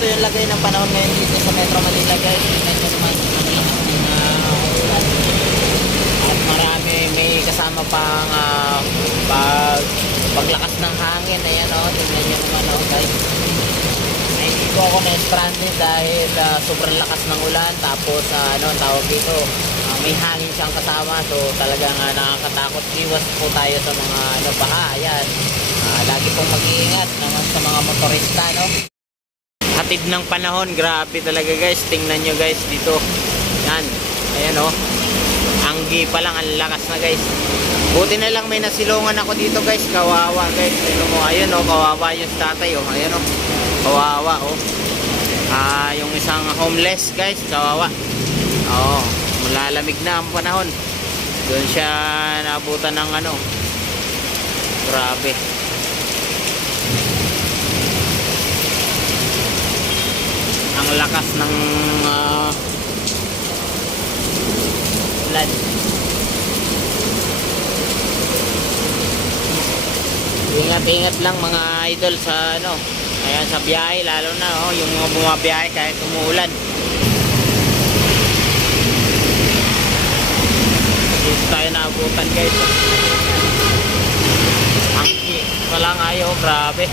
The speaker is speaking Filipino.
ganito yung lagay ng panahon ngayon dito sa Metro Manila guys. Tingnan nyo naman ang lakas ng ulan. At marami, may kasama pang paglakas ng hangin. Ayan o, tingnan nyo naman o guys. Hindi ko ako na-stranded dahil sobrang lakas ng ulan. Tapos tawag dito, may hangin siyang kasama. So talagang nakakatakot. Iwas po tayo sa mga baha. Ayan. Lagi pong mag-iingat naman sa mga motorista, no? Hatid ng panahon, grabe talaga guys. Tingnan nyo guys dito. Yan. Ayan o. Anggi pa lang, ang lakas na guys. Buti na lang may nasilungan ako dito guys. Kawawa guys. Tingnan mo, ayun o, kawawa yung tatay o. Ayan o. Kawawa o. Yung isang homeless guys, kawawa. Oo, malalamig na ang panahon. Doon siya naabutan ng grabe. Ang lakas ng ulan. Ingat-ingat lang mga idol sa ayan, sa biyahe, lalo na yung mga bumabiyahe kahit umuulan. Dito tayo naabutan guys. Ang pa lang ayo, grabe.